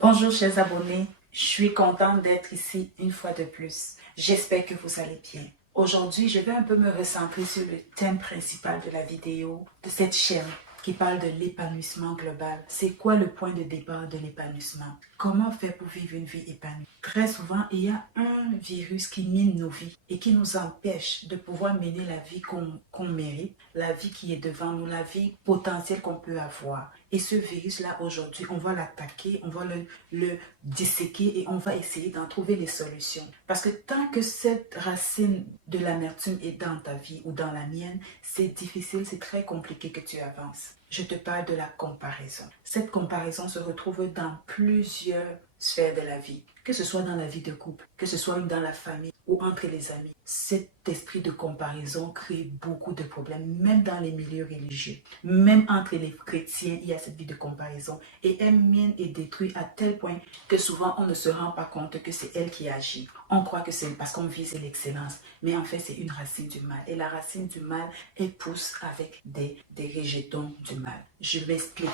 Bonjour chers abonnés, je suis contente d'être ici une fois de plus. J'espère que vous allez bien. Aujourd'hui, je vais un peu me recentrer sur le thème principal de la vidéo de cette chaîne qui parle de l'épanouissement global. C'est quoi le point de départ de l'épanouissement? Comment faire pour vivre une vie épanouie? Très souvent, il y a un virus qui mine nos vies et qui nous empêche de pouvoir mener la vie qu'on mérite, la vie qui est devant nous, la vie potentielle qu'on peut avoir. Et ce virus-là, aujourd'hui, on va l'attaquer, on va le disséquer et on va essayer d'en trouver les solutions. Parce que tant que cette racine de l'amertume est dans ta vie ou dans la mienne, c'est difficile, c'est très compliqué que tu avances. Je te parle de la comparaison. Cette comparaison se retrouve dans plusieurs sphères de la vie, que ce soit dans la vie de couple, que ce soit dans la famille ou entre les amis. Cet esprit de comparaison crée beaucoup de problèmes, même dans les milieux religieux. Même entre les chrétiens, il y a cette vie de comparaison et elle mine et détruit à tel point que souvent on ne se rend pas compte que c'est elle qui agit. On croit que c'est parce qu'on vise l'excellence, mais en fait c'est une racine du mal. Et la racine du mal, elle pousse avec des rejetons du mal. Je m'explique.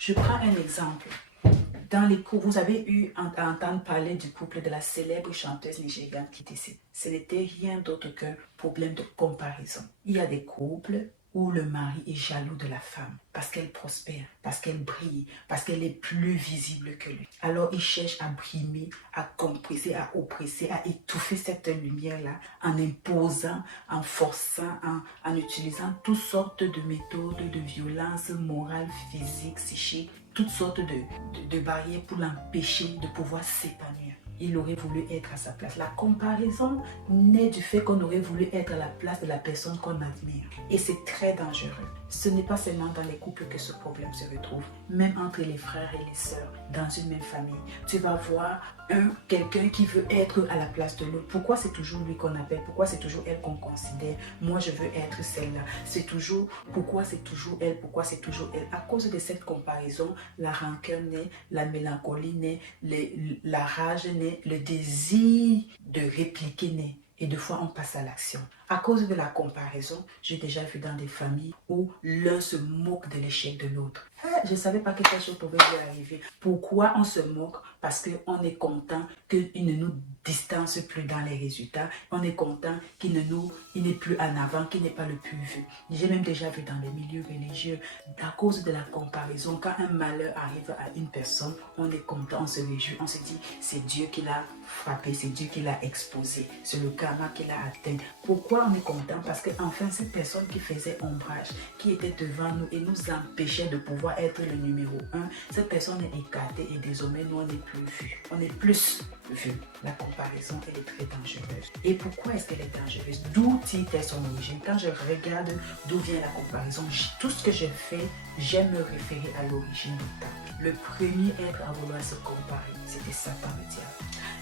Je prends un exemple. Dans les cours, vous avez eu à entendre parler du couple de la célèbre chanteuse nigériane qui décède. Ce n'était rien d'autre qu'un problème de comparaison. Il y a des couples où le mari est jaloux de la femme parce qu'elle prospère, parce qu'elle brille, parce qu'elle est plus visible que lui. Alors il cherche à brimer, à compresser, à oppresser, à étouffer cette lumière-là en imposant, en forçant, en utilisant toutes sortes de méthodes de violence morale, physique, psychique, toutes sortes de barrières pour l'empêcher de pouvoir s'épanouir. Il aurait voulu être à sa place. La comparaison naît du fait qu'on aurait voulu être à la place de la personne qu'on admire. Et c'est très dangereux. Ce n'est pas seulement dans les couples que ce problème se retrouve, même entre les frères et les sœurs, dans une même famille. Tu vas voir quelqu'un qui veut être à la place de l'autre. Pourquoi c'est toujours lui qu'on appelle? Pourquoi c'est toujours elle qu'on considère? Moi, je veux être celle-là. C'est toujours, pourquoi c'est toujours elle? Pourquoi c'est toujours elle? À cause de cette comparaison, la rancœur naît, la mélancolie naît, la rage naît, le désir de répliquer naît. Et deux fois, on passe à l'action. À cause de la comparaison, j'ai déjà vu dans des familles où l'un se moque de l'échec de l'autre. Je ne savais pas que quelque chose pouvait lui arriver. Pourquoi on se moque? Parce qu'on est content qu'il ne nous distance plus dans les résultats. On est content qu'il n'est plus en avant, qu'il n'est pas le plus vu. J'ai même déjà vu dans les milieux religieux, à cause de la comparaison, quand un malheur arrive à une personne, on est content, on se réjouit, on se dit c'est Dieu qui l'a frappé, c'est Dieu qui l'a exposé, c'est le karma qui l'a atteint. Pourquoi on est content? Parce que enfin cette personne qui faisait ombrage, qui était devant nous et nous empêchait de pouvoir être le numéro 1, cette personne est écartée et désormais nous on n'est plus vu. On est plus vu. La comparaison, elle est très dangereuse. Et pourquoi est-ce qu'elle est dangereuse? D'où tire-t-elle son origine? Quand je regarde d'où vient la comparaison, tout ce que j'ai fait, j'aime me référer à l'origine du temps. Le premier être à vouloir se comparer, c'était Satan le diable.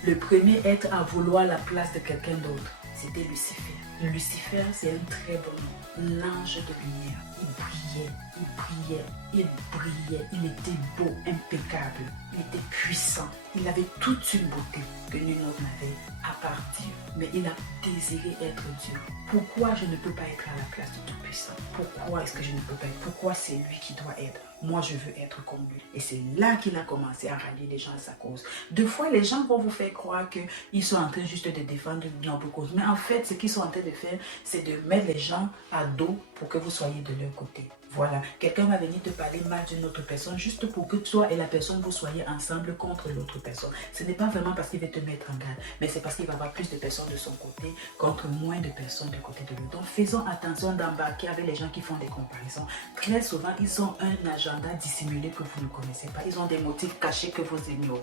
Le premier être à vouloir la place de quelqu'un d'autre, c'était Lucifer. Lucifer, c'est un très bon nom, l'ange de lumière. Il brillait, il brillait, il brillait, il était beau, impeccable, il était puissant. Il avait toute une beauté que nul autre n'avait à part Dieu. Mais il a désiré être Dieu. Pourquoi je ne peux pas être à la place de Tout-Puissant? Pourquoi est-ce que je ne peux pas être? Pourquoi c'est lui qui doit être? Moi, je veux être comme lui. Et c'est là qu'il a commencé à rallier les gens à sa cause. Deux fois, les gens vont vous faire croire qu'ils sont en train juste de défendre une noble cause. Mais en fait, ce qu'ils sont en train de faire, c'est de mettre les gens à dos pour que vous soyez de leur côté. Voilà, quelqu'un va venir te parler mal d'une autre personne juste pour que toi et la personne vous soyez ensemble contre l'autre personne. Ce n'est pas vraiment parce qu'il veut te mettre en garde, mais c'est parce qu'il va avoir plus de personnes de son côté contre moins de personnes du côté de l'autre. Donc faisons attention d'embarquer avec les gens qui font des comparaisons. Très souvent, ils ont un agenda dissimulé que vous ne connaissez pas. Ils ont des motifs cachés que vous ignorez.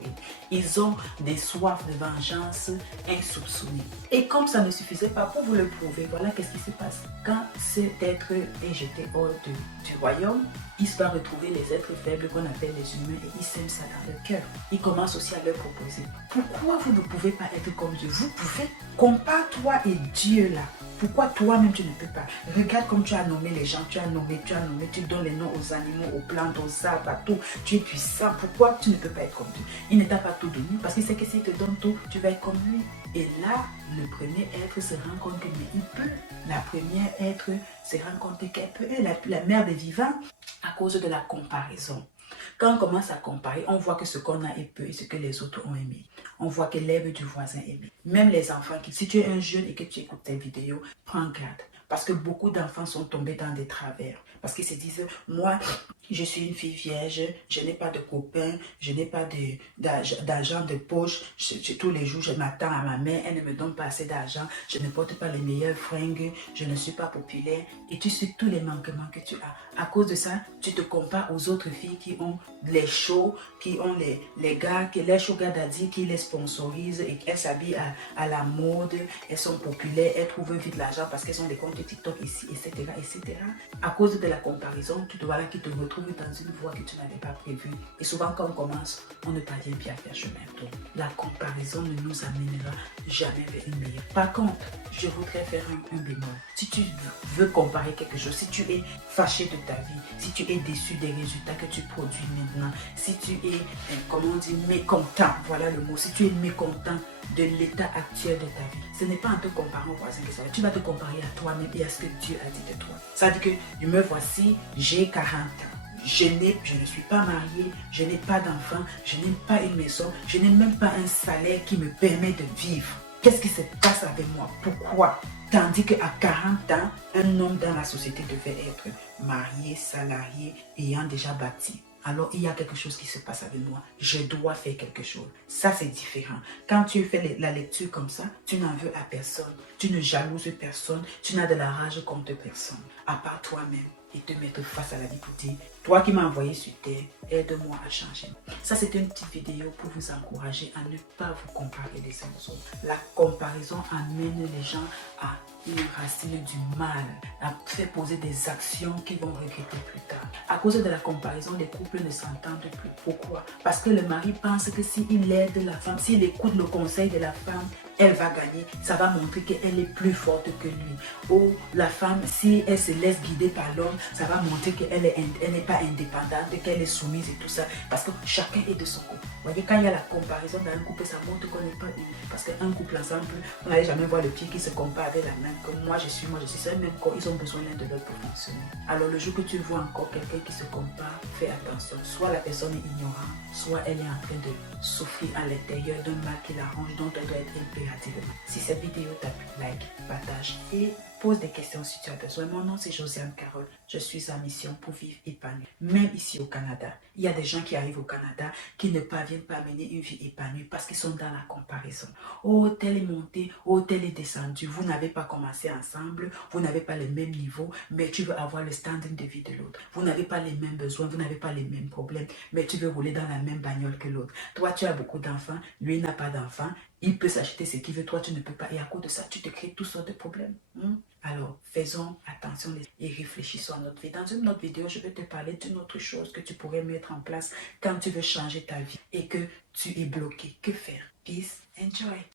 Ils ont des soifs de vengeance insoupçonnées. Et comme ça ne suffisait pas pour vous le prouver, voilà qu'est-ce qui se passe. Quand cet être est jeté hors du royaume, il va retrouver les êtres faibles qu'on appelle les humains et il sème ça dans leur cœur. Il commence aussi à leur proposer. Pourquoi vous ne pouvez pas être comme Dieu? Vous pouvez. Compare toi et Dieu là. Pourquoi toi-même tu ne peux pas? Regarde comme tu as nommé les gens, tu donnes les noms aux animaux, aux plantes, aux arbres, à tout. Tu es puissant. Pourquoi tu ne peux pas être comme Dieu? Il ne t'a pas tout donné parce qu'il sait que s'il te donne tout, tu vas être comme lui. Et là, le premier être se rend compte que mais il peut. La première être se rend compte qu'elle peut. La mère des vivants, à cause de la comparaison. Quand on commence à comparer, on voit que ce qu'on a est peu et ce que les autres ont aimé. On voit que l'herbe du voisin est belle. Même les enfants, si tu es un jeune et que tu écoutes tes vidéos, prends garde. Parce que beaucoup d'enfants sont tombés dans des travers. Parce qu'ils se disent, moi, je suis une fille vierge, je n'ai pas de copain, je n'ai pas d'argent de poche. Tous les jours, je m'attends à ma mère, elle ne me donne pas assez d'argent, je ne porte pas les meilleures fringues, je ne suis pas populaire. Et tu sais tous les manquements que tu as. À cause de ça, tu te compares aux autres filles qui ont les shows, qui ont les gars, les sugar daddy qui les sponsorisent et elles s'habillent à la mode, elles sont populaires, elles trouvent vite l'argent parce qu'elles ont des comptes TikTok ici, etc., etc. À cause de la comparaison, tu te vois là qui te retrouves dans une voie que tu n'avais pas prévue. Et souvent, quand on commence, on ne parvient plus à faire chemin. Donc, la comparaison ne nous amènera jamais vers une meilleure. Par contre, je voudrais faire un bémol. Si tu veux comparer quelque chose, si tu es fâché de ta vie, si tu es déçu des résultats que tu produis maintenant, si tu es, comment on dit, mécontent, voilà le mot, si tu es mécontent de l'état actuel de ta vie, ce n'est pas en te comparant au voisin que ça va. Tu vas te comparer à toi-même et à ce que Dieu a dit de toi. Ça veut dire que me voici, j'ai 40 ans. Je ne suis pas mariée, je n'ai pas d'enfant, je n'ai pas une maison, je n'ai même pas un salaire qui me permet de vivre. Qu'est-ce qui se passe avec moi? Pourquoi? Tandis qu'à 40 ans, un homme dans la société devait être marié, salarié, ayant déjà bâti. Alors il y a quelque chose qui se passe avec moi. Je dois faire quelque chose. Ça, c'est différent. Quand tu fais la lecture comme ça, tu n'en veux à personne. Tu ne jalouses personne. Tu n'as de la rage contre personne. À part toi-même. Et te mettre face à la vie pour dire, toi qui m'as envoyé sur terre, aide-moi à changer. Ça, c'était une petite vidéo pour vous encourager à ne pas vous comparer les uns aux autres. La comparaison amène les gens à une racine du mal, à faire poser des actions qu'ils vont regretter plus tard. À cause de la comparaison, les couples ne s'entendent plus. Pourquoi? Parce que le mari pense que s'il aide la femme, s'il écoute le conseil de la femme, elle va gagner. Ça va montrer qu'elle est plus forte que lui. Ou la femme, si elle se laisse guider par l'homme, ça va montrer qu'elle n'est pas indépendante, qu'elle est soumise et tout ça. Parce que chacun est de son couple. Vous voyez, quand il y a la comparaison dans un couple, ça montre qu'on n'est pas unis. Parce qu'un couple ensemble, vous n'allez jamais voir le pied qui se compare avec la main. Comme moi, je suis, c'est un même corps. Ils ont besoin l'un de l'autre pour fonctionner. Alors, le jour que tu vois encore quelqu'un qui se compare, fais attention. Soit la personne est ignorante, soit elle est en train de souffrir à l'intérieur d'un mal qui l'arrange, dont elle doit être impérativement. Si cette vidéo t'a plu, like, partage et pose des questions si tu as besoin. Mon nom c'est Josiane Carole. Je suis en mission pour vivre épanouie. Même ici au Canada, il y a des gens qui arrivent au Canada qui ne parviennent pas à mener une vie épanouie parce qu'ils sont dans la comparaison. Oh, tel est monté, oh, tel est descendu. Vous n'avez pas commencé ensemble, vous n'avez pas le même niveau, mais tu veux avoir le standing de vie de l'autre. Vous n'avez pas les mêmes besoins, vous n'avez pas les mêmes problèmes, mais tu veux rouler dans la même bagnole que l'autre. Toi, tu as beaucoup d'enfants, lui n'a pas d'enfants. Il peut s'acheter ce qu'il veut, toi tu ne peux pas. Et à cause de ça, tu te crées toutes sortes de problèmes. Alors, faisons attention et réfléchissons à notre vie. Dans une autre vidéo, je vais te parler d'une autre chose que tu pourrais mettre en place quand tu veux changer ta vie et que tu es bloqué. Que faire? Peace, enjoy.